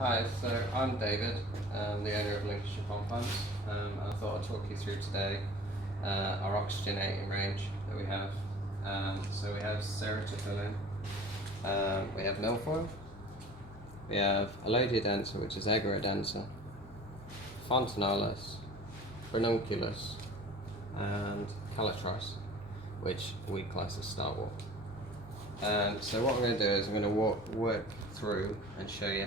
Hi, so I'm David, the owner of Lincolnshire Pond Plants, and I thought I'd talk you through today our oxygenating range that we have. So we have ceratophyllin, we have milfoil, we have densa, which is densa, Fontinalis, Ranunculus, and Calitros, which we class as Starwort. So what I'm going to do is I'm going to work through and show you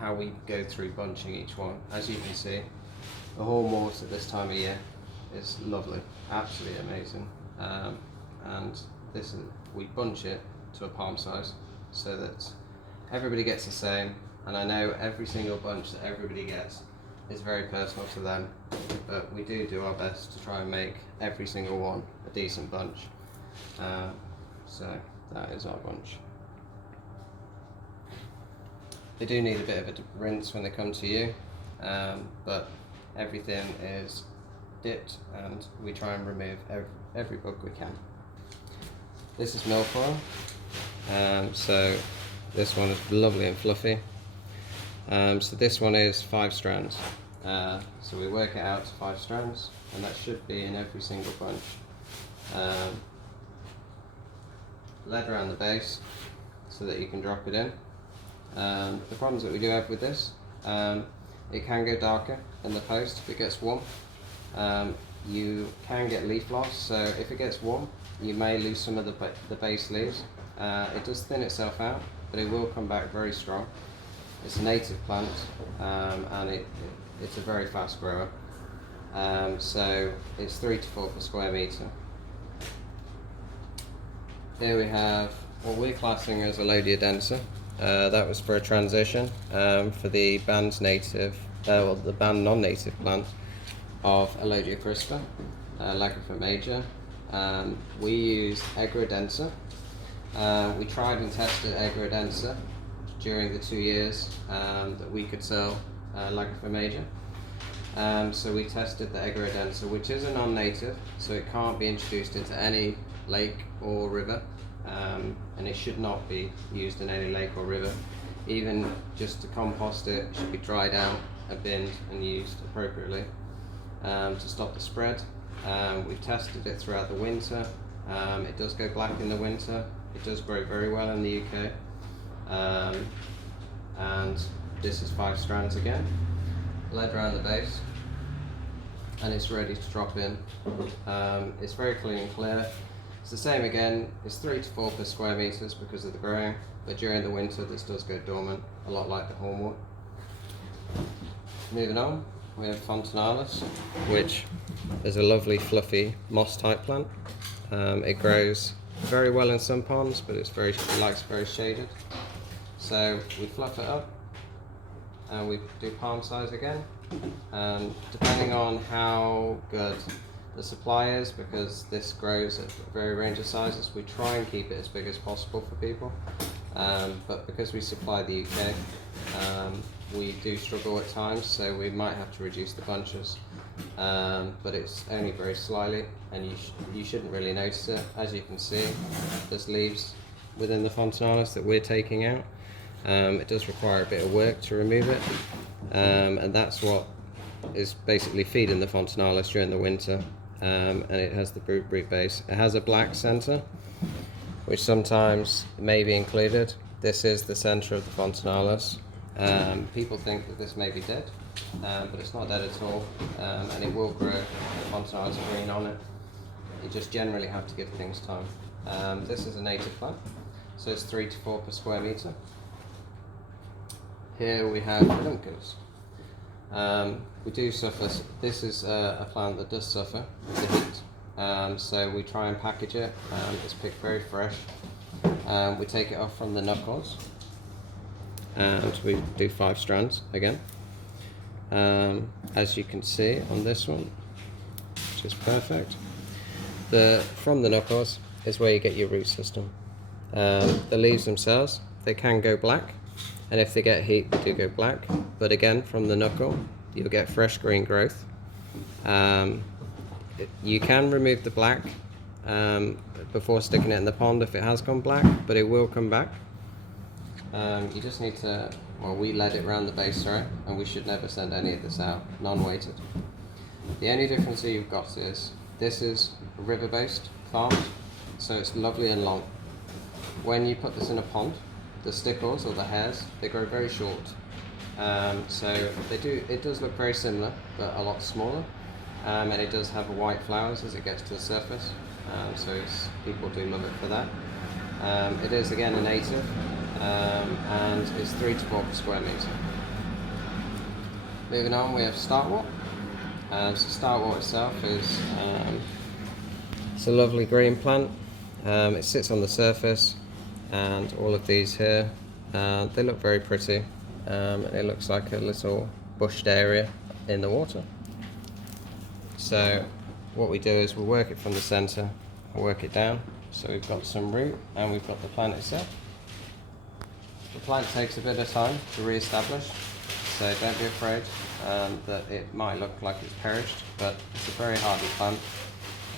how we go through bunching each one. As you can see, the Hallmort at this time of year is lovely, absolutely amazing. And we bunch it to a palm size so that everybody gets the same. And I know every single bunch that everybody gets is very personal to them, but we do our best to try and make every single one a decent bunch. So that is our bunch. They do need a bit of a rinse when they come to you, but everything is dipped and we try and remove every bug we can. This is milfoil, so this one is lovely and fluffy. So this one is 5 strands, so we work it out to 5 strands, and that should be in every single bunch. Lead around the base so that you can drop it in. The problems that we do have with this, it can go darker in the post if it gets warm. You can get leaf loss, so if it gets warm you may lose some of the base leaves. It does thin itself out, but it will come back very strong. It's a native plant, and it's a very fast grower. So it's 3 to 4 per square metre. Here we have what we're classing as Alodia densa. That was for a transition for the band's the band non-native plant of Alodia crispa, Lagrifer major. We use Egra densa. We tried and tested Egra densa during the 2 years that we could sell Lagrifer major. So we tested the Egra densa, which is a non-native, so it can't be introduced into any lake or river, and it should not be used in any lake or river. Even just to compost it should be dried out and binned and used appropriately to stop the spread. We've tested it throughout the winter. It does go black in the winter. It does grow very well in the UK. And this is 5 strands again, lead around the base, and it's ready to drop in. It's very clean and clear. It's the same again, it's 3 to 4 per square metres because of the growing, but during the winter this does go dormant, a lot like the Hallmort. Moving on, we have Fontinalis, which is a lovely fluffy moss type plant. It grows very well in some ponds, but it likes very shaded. So we fluff it up and we do palm size again. Depending on how good the supply is, because this grows at a very range of sizes, we try and keep it as big as possible for people. But because we supply the UK, we do struggle at times, so we might have to reduce the bunches. But it's only very slightly, and you shouldn't really notice it. As you can see, there's leaves within the Fontinalis that we're taking out. It does require a bit of work to remove it, and that's what is basically feeding the Fontinalis during the winter. And it has the root base. It has a black centre, which sometimes may be included. This is the centre of the Fontinalis. People think that this may be dead, but it's not dead at all, and it will grow Fontinalis green on it. You just generally have to give things time. This is a native plant, so it's 3 to 4 per square metre. Here we have Ranunculus. We do suffer, this is a plant that does suffer with the heat, so we try and package it. It's picked very fresh. We take it off from the knuckles, and we do 5 strands again. As you can see on this one, which is perfect. From the knuckles is where you get your root system. The leaves themselves, they can go black, and if they get heat they do go black, but again from the knuckle you'll get fresh green growth. You can remove the black before sticking it in the pond if it has gone black, but it will come back. You just need to, well, we led it around the base row, and we should never send any of this out, non-weighted. The only difference that you've got is, this is river-based farmed, so it's lovely and long. When you put this in a pond, the stickles or the hairs, they grow very short. So it does look very similar, but a lot smaller. And it does have white flowers as it gets to the surface, so people do love it for that. It is again a native, and it's 3 to 4 per square metre. Moving on, we have Starwort. So Starwort itself is it's a lovely green plant. It sits on the surface, and all of these here, they look very pretty. It looks like a little bushed area in the water. So what we do is we'll work it from the centre, work it down. So we've got some root and we've got the plant itself. The plant takes a bit of time to re-establish, so don't be afraid that it might look like it's perished, but it's a very hardy plant,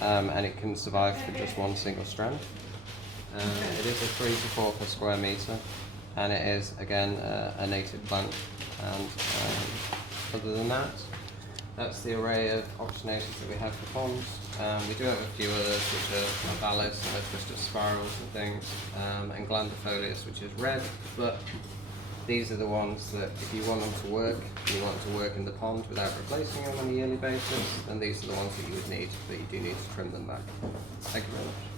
and it can survive for just one single strand. It is a 3 to 4 per square metre, and it is again a native plant. And other than that, that's the array of oxygenators that we have for ponds. We do have a few others which are ballads, so they're twisted spirals and things, and glandifolius, which is red, but these are the ones that if you want them to work, you want to work in the pond without replacing them on a yearly basis, then these are the ones that you would need, but you do need to trim them back. Thank you very much.